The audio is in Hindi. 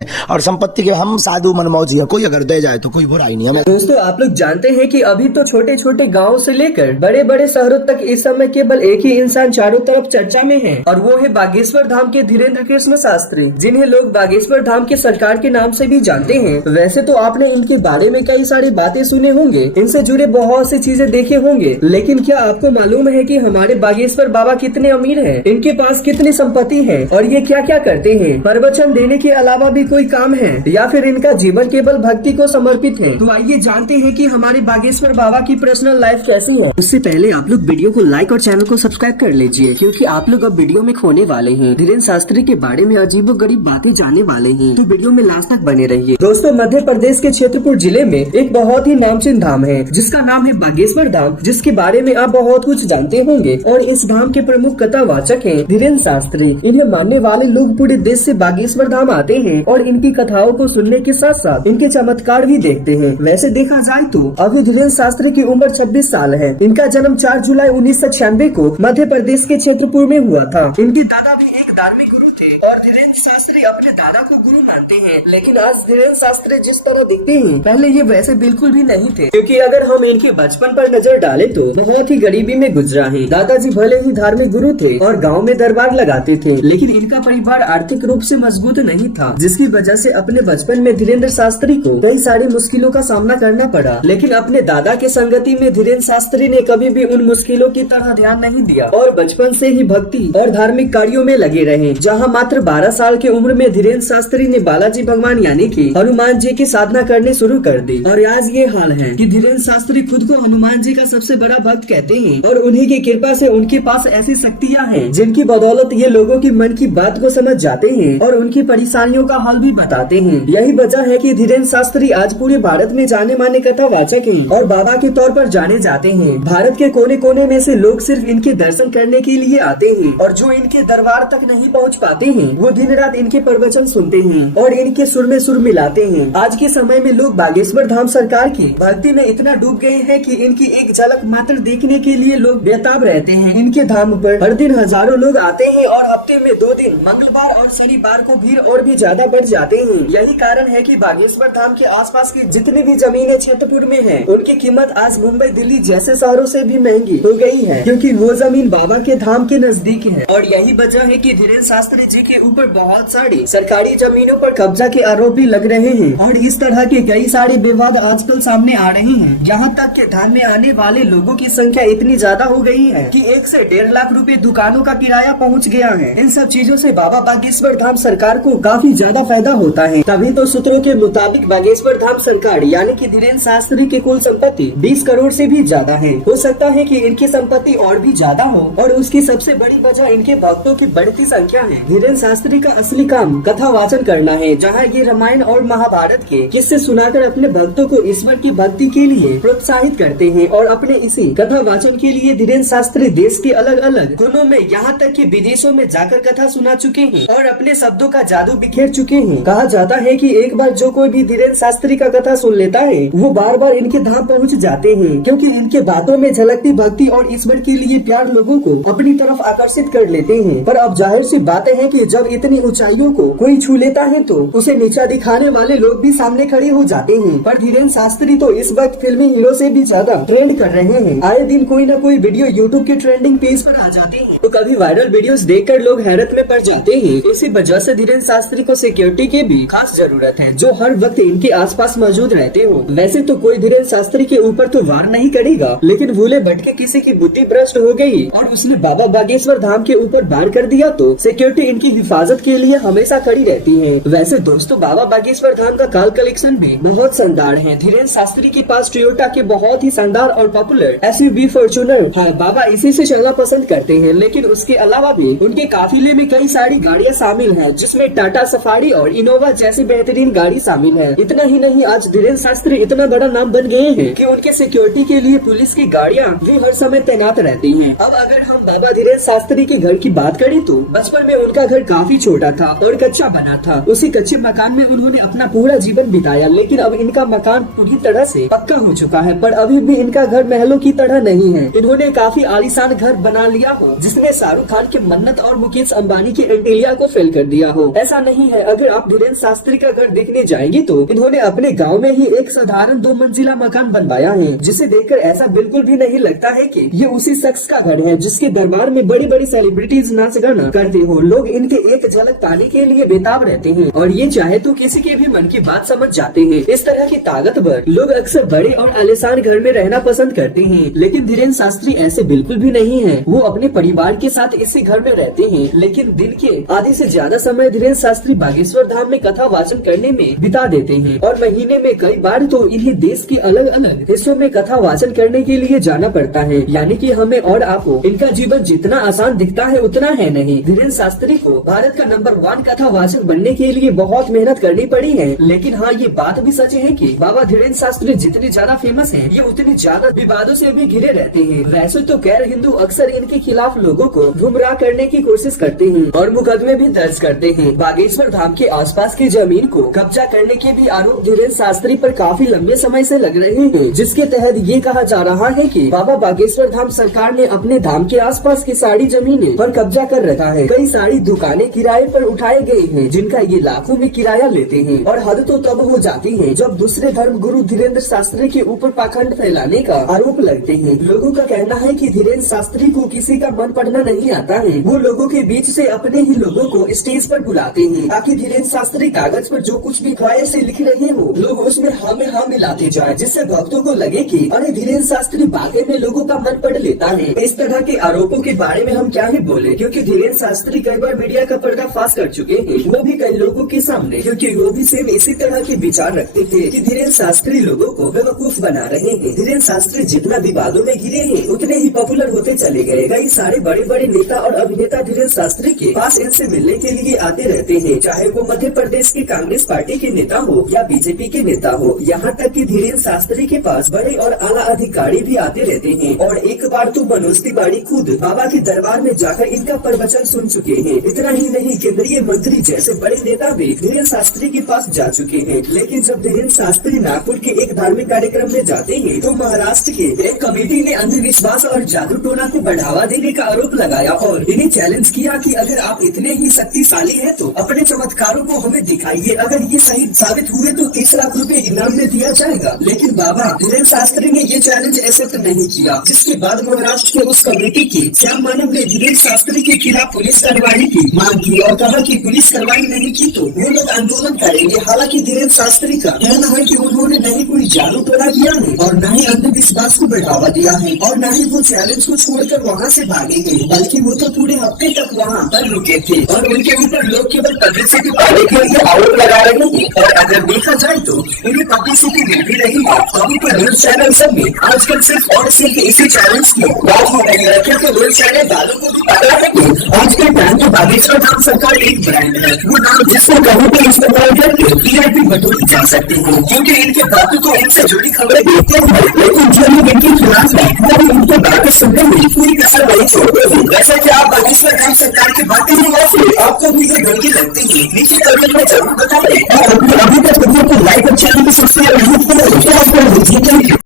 और संपत्ति के हम साधु मनमौजी हैं, कोई अगर दे जाए तो कोई बुराई नहीं हमें। दोस्तों आप लोग जानते हैं कि अभी तो छोटे छोटे गांवों से लेकर बड़े बड़े शहरों तक इस समय केवल एक ही इंसान चारों तरफ चर्चा में है, और वो है बागेश्वर धाम के धीरेन्द्र कृष्ण शास्त्री, जिन्हें लोग बागेश्वर धाम के सरकार के नाम से भी जानते हैं। वैसे तो आपने इनके बारे में कई सारी बातें सुने होंगे, इनसे जुड़े बहुत सी चीजें देखे होंगे, लेकिन क्या आपको मालूम है कि हमारे बागेश्वर बाबा कितने अमीर हैं, इनके पास कितनी संपत्ति है और ये क्या क्या करते हैं? प्रवचन देने के अलावा भी कोई काम है या फिर इनका जीवन केवल भक्ति को समर्पित है? तो आइए जानते हैं कि हमारे बागेश्वर बाबा की पर्सनल लाइफ कैसी है। उससे पहले आप लोग वीडियो को लाइक और चैनल को सब्सक्राइब कर लीजिए, क्योंकि आप लोग अब वीडियो में खोने वाले हैं। धीरेन्द्र शास्त्री के बारे में अजीबोगरीब बातें जानने वाले हैं, तो वीडियो में लास्ट तक बने रहिए। दोस्तों मध्य प्रदेश के क्षेत्रपुर जिले में एक बहुत ही नामचीन धाम है, जिसका नाम है बागेश्वर धाम, जिसके बारे में आप बहुत कुछ जानते होंगे। और इस धाम के प्रमुख कथावाचक हैं धीरेन्द्र शास्त्री। इन्हें मानने वाले लोग पूरे देश से बागेश्वर धाम आते हैं और इनकी कथाओं को सुनने के साथ साथ इनके चमत्कार भी देखते हैं। वैसे देखा जाए तो अभी धीरेन्द्र शास्त्री की उम्र 26 साल है। इनका जन्म 4 जुलाई 1996 को मध्य प्रदेश के क्षेत्रपुर में हुआ था। इनके दादा भी एक धार्मिक गुरु थे और धीरेन्द्र शास्त्री अपने दादा को गुरु मानते हैं। लेकिन आज धीरेन्द्र शास्त्री जिस तरह दिखते हैं, पहले ये वैसे बिल्कुल भी नहीं थे, क्योंकि अगर हम इनके बचपन पर नजर डालें तो बहुत ही गरीबी में गुजरा है। दादाजी भले ही धार्मिक गुरु थे और गाँव में दरबार लगाते थे, लेकिन इनका परिवार आर्थिक रूप से मजबूत नहीं था, जिसकी वजह से अपने बचपन में धीरेन्द्र शास्त्री को कई सारी मुश्किलों का सामना करना पड़ा। लेकिन अपने दादा के संगति में धीरेन्द्र शास्त्री ने कभी भी उन मुश्किलों की तरह ध्यान नहीं दिया और बचपन से ही भक्ति और धार्मिक कार्यों में लगे रहे। जहां मात्र 12 साल की उम्र में धीरेन्द्र शास्त्री ने बालाजी भगवान यानी कि हनुमान जी की साधना करनी शुरू कर दी। और आज ये हाल है कि धीरेन्द्र शास्त्री खुद को हनुमान जी का सबसे बड़ा भक्त कहते हैं और उन्हीं की कृपा से उनके पास ऐसी शक्तियाँ हैं जिनकी बदौलत ये लोगों की मन की बात को समझ जाते हैं और उनकी परेशानियों का हल भी बताते हैं। यही वजह है कि धीरेन्द्र शास्त्री आज पूरे भारत में जाने माने कथावाचक हैं और बाबा के तौर पर जाने जाते हैं। भारत के कोने कोने में से लोग सिर्फ इनके दर्शन करने के लिए आते हैं और जो इनके दरबार तक नहीं पहुंच पाते हैं वो दिन रात इनके प्रवचन सुनते हैं और इनके सुर में सुर मिलाते हैं। आज के समय में लोग बागेश्वर धाम सरकार की भक्ति में इतना डूब गए हैं कि इनकी एक झलक मात्र देखने के लिए लोग बेताब रहते हैं। इनके धाम पर हर दिन हजारों लोग आते हैं और हफ्ते में 2 दिन मंगलवार और शनिवार को भीड़ और भी ज्यादा बढ़ जाते हैं। यही कारण है कि बागेश्वर धाम के आसपास की जितनी भी जमीनें क्षेत्रपुर में हैं, उनकी कीमत आज मुंबई दिल्ली जैसे शहरों से भी महंगी हो गई है, क्योंकि वो जमीन बाबा के धाम के नजदीक है। और यही वजह है कि धीरेन्द्र शास्त्री जी के ऊपर बहुत सारी सरकारी जमीनों पर कब्जा के आरोप भी लग रहे हैं और इस तरह के कई सारे विवाद आजकल सामने आ रहे हैं। यहाँ तक के धाम में आने वाले लोगों की संख्या इतनी ज्यादा हो गई है कि 1 से 1.5 लाख रुपए दुकानों का किराया पहुँच गया है। इन सब चीजों से बाबा बागेश्वर धाम सरकार को काफी ज्यादा फायदा होता है। तभी तो सूत्रों के मुताबिक बागेश्वर धाम सरकार यानी कि धीरेन्द्र शास्त्री की कुल संपत्ति 20 करोड़ से भी ज्यादा है। हो सकता है कि इनकी संपत्ति और भी ज्यादा हो और उसकी सबसे बड़ी वजह इनके भक्तों की बढ़ती संख्या है। धीरेन्द्र शास्त्री का असली काम कथा वाचन करना है, जहाँ ये रामायण और महाभारत के किस्से सुनाकर अपने भक्तों को ईश्वर की भक्ति के लिए प्रोत्साहित करते हैं। और अपने इसी कथा वाचन के लिए धीरेन्द्र शास्त्री देश के अलग अलग कोनों में यहाँ तक कि विदेशों में जाकर कथा सुना चुके हैं और अपने शब्दों का जादू बिखेर चुके हैं। कहा जाता है कि एक बार जो कोई भी धीरेन्द्र शास्त्री का कथा सुन लेता है वो बार बार इनके धाम पहुंच जाते हैं, क्योंकि इनके बातों में झलकती भक्ति और ईश्वर के लिए प्यार लोगों को अपनी तरफ आकर्षित कर लेते हैं। पर अब जाहिर सी बात है कि जब इतनी ऊंचाइयों को कोई छू लेता है तो उसे नीचा दिखाने वाले लोग भी सामने खड़े हो जाते हैं। पर धीरेन्द्र शास्त्री तो इस वक्त फिल्मी हीरो से भी ज्यादा ट्रेंड कर रहे हैं। आए दिन कोई न कोई वीडियो यूट्यूब के ट्रेंडिंग पेज पर आ जाते हैं, तो कभी वायरल वीडियोस देखकर लोग हैरत में पड़ जाते हैं। इसी वजह से धीरेन्द्र शास्त्री को सिक्योरिटी की भी खास जरूरत है, जो हर वक्त इनके आसपास मौजूद रहते हो। वैसे तो कोई धीरेन्द्र शास्त्री के ऊपर तो वार नहीं करेगा, लेकिन भूले भटके किसी की बुद्धि भ्रष्ट हो गई और उसने बाबा बागेश्वर धाम के ऊपर वार कर दिया तो सिक्योरिटी इनकी हिफाजत के लिए हमेशा खड़ी रहती है। वैसे दोस्तों बाबा बागेश्वर धाम का कार कलेक्शन भी बहुत शानदार है। धीरेन्द्र शास्त्री के पास टोयोटा के बहुत ही शानदार और पॉपुलर SUV फॉर्च्यूनर है। बाबा इसी से चलना पसंद करते हैं, लेकिन उसके अलावा भी उनके काफिले में कई सारी गाड़ियाँ शामिल है, जिसमें टाटा सफारी और इनोवा जैसी बेहतरीन गाड़ी शामिल है। इतना ही नहीं, आज धीरेन्द्र शास्त्री इतना बड़ा नाम बन गए हैं कि उनके सिक्योरिटी के लिए पुलिस की गाड़ियाँ भी हर समय तैनात रहती हैं। अब अगर हम बाबा धीरेन्द्र शास्त्री के घर की बात करें तो बचपन में उनका घर काफी छोटा था और कच्चा बना था। उसी कच्चे मकान में उन्होंने अपना पूरा जीवन बिताया, लेकिन अब इनका मकान पूरी तरह से पक्का हो चुका है। पर अभी भी इनका घर महलों की तरह नहीं है। इन्होंने काफी आलीशान घर बना लिया हो, जिसने शाहरुख खान के मन्नत और मुकेश अंबानी के एंटीलिया को फेल कर दिया हो। ऐसा नहीं है, अगर अगर आप धीरेन्द्र शास्त्री का घर देखने जाएंगे तो इन्होंने अपने गाँव में ही एक साधारण 2 मंजिला मकान बनवाया है, जिसे देखकर ऐसा बिल्कुल भी नहीं लगता है कि ये उसी शख्स का घर है जिसके दरबार में बड़ी बड़ी सेलिब्रिटीज नाच गाना करते हो। लोग इनके एक झलक पाने के लिए बेताब रहते हैं और ये चाहे तो किसी के भी मन की बात समझ जाते हैं। इस तरह के ताकतवर लोग अक्सर बड़े और आलीशान घर में रहना पसंद करते हैं, लेकिन धीरेन्द्र शास्त्री ऐसे बिल्कुल भी नहीं है। वो अपने परिवार के साथ इसी घर में रहते हैं, लेकिन दिन के आधे से ज्यादा समय धीरेन्द्र शास्त्री बागेश्वर धाम में कथा वाचन करने में बिता देते हैं और महीने में कई बार तो इन्हें देश के अलग अलग हिस्सों में कथा वाचन करने के लिए जाना पड़ता है। यानी कि हमें और आपको इनका जीवन जितना आसान दिखता है उतना है नहीं। धीरेन्द्र शास्त्री को भारत का नंबर 1 कथा वाचक बनने के लिए बहुत मेहनत करनी पड़ी है, लेकिन हाँ ये बात भी सच है कि बाबा धीरेन्द्र शास्त्री जितनी ज्यादा फेमस है ये उतनी ज्यादा विवादों से भी घिरे रहते हैं। वैसे तो गैर हिंदू अक्सर इनके खिलाफ लोगों को गुमराह करने की कोशिश करते हैं और मुकदमे भी दर्ज करते हैं। बागेश्वर धाम के आसपास की जमीन को कब्जा करने के भी आरोप धीरेन्द्र शास्त्री पर काफी लंबे समय से लग रहे हैं, जिसके तहत ये कहा जा रहा है कि बाबा बागेश्वर धाम सरकार ने अपने धाम के आसपास की सारी जमीनें पर कब्जा कर रखा है। कई सारी दुकानें किराए पर उठाए गए हैं, जिनका ये लाखों में किराया लेते हैं और हद तो तब हो जाती है जब दूसरे धर्म गुरु धीरेन्द्र शास्त्री के ऊपर पाखंड फैलाने का आरोप लगते हैं। लोगों का कहना है कि धीरेन्द्र शास्त्री को किसी का मन पढ़ना नहीं आता है। वो लोगों के बीच से अपने ही लोगों को स्टेज पर बुलाते हैं ताकि धीरेन्द्र शास्त्री कागज पर जो कुछ भी ख्वाहिश से लिख रहे हो लोग उसमें हाँ में हाँ मिलाते जाए, जिससे भक्तों को लगे कि अरे धीरेन्द्र शास्त्री वाकई में लोगों का मन पढ़ लेता है। इस तरह के आरोपों के बारे में हम क्या ही बोले, क्योंकि धीरेन्द्र शास्त्री कई बार मीडिया का पर्दाफाश कर चुके हैं, वो भी कई लोगों के सामने, क्योंकि वो भी सेम इसी तरह के विचार रखते थे कि धीरेन्द्र शास्त्री लोगों को बेवकूफ बना रहे हैं। धीरेन्द्र शास्त्री जितना विवादों में घिरे हैं उतने ही पॉपुलर होते चले गए। कई सारे बड़े बड़े नेता और अभिनेता धीरेन्द्र शास्त्री के पास इनसे मिलने के लिए आते रहते हैं, चाहे वो मध्य प्रदेश की कांग्रेस पार्टी के नेता हो या बीजेपी के नेता हो। यहाँ तक कि धीरेन्द्र शास्त्री के पास बड़े और आला अधिकारी भी आते रहते हैं और एक बार तो मनोज तिवारी खुद बाबा के दरबार में जाकर इनका प्रवचन सुन चुके हैं। इतना ही नहीं, केंद्रीय मंत्री जैसे बड़े नेता भी धीरेन्द्र शास्त्री के पास जा चुके हैं। लेकिन जब धीरेन्द्र शास्त्री नागपुर के एक धार्मिक कार्यक्रम में जाते हैं तो महाराष्ट्र के एक कमेटी ने अंधविश्वास और जादू टोना को बढ़ावा देने का आरोप लगाया और इन्हें चैलेंज किया कि अगर आप इतने ही शक्तिशाली हैं तो अपने चमत्कारों को हमें दिखाइए। अगर ये सही साबित हुए तो 30 लाख रुपए इनाम में दिया जाएगा। लेकिन बाबा धीरेन्द्र शास्त्री ने ये चैलेंज एक्सेप्ट नहीं किया, जिसके बाद महाराष्ट्र के उस कमेटी के श्याम मानव ने धीरेन्द्र शास्त्री के खिलाफ पुलिस कार्रवाई की मांग की और कहा कि पुलिस कार्रवाई नहीं की तो वो लोग आंदोलन करेंगे। हालांकि धीरेन्द्र शास्त्री का कहना है कि उन्होंने न ही कोई जादू टोना किया है और न ही अंधविश्वास को बढ़ावा दिया है और न ही वो चैलेंज को छोड़कर वहाँ से भागे गए, बल्कि वो तो पूरे हफ्ते तक वहाँ पर रुके थे और उनके ऊपर लोग केवल पब्लिसिटी पाने के लिए आरोप लगा रहे हैं। और अगर देखा जाए तो उन्हें पब्लिसिटी मिल भी रही है। अभी तो न्यूज चैनल सब में आजकल सिर्फ और सिर्फ इसी चैलेंज की बात हो रही है, क्योंकि न्यूज चैनल वालों को भी पता है कि आज के टाइम में बागेश्वर धाम सरकार एक ब्रांड है। वो नाम जिसको कहीं भी इस्तेमाल करके टीआरपी बटोरी जा सकती है, क्योंकि इनके बातों को इनसे जुड़ी खबरें देखते हैं, लेकिन जो लोग इनके खिलाफ है वो इनकी बातें सुनने में पूरी कसर नहीं छोड़ते हैं। वैसे क्या आप बागेश्वर धाम सरकार की बातें ही आपको भी ये धमकी लगती है? नीचे कमेंट में जरूर बताएं और अभी तक वीडियो को लाइक और चैनल को सब्सक्राइब नहीं किया तो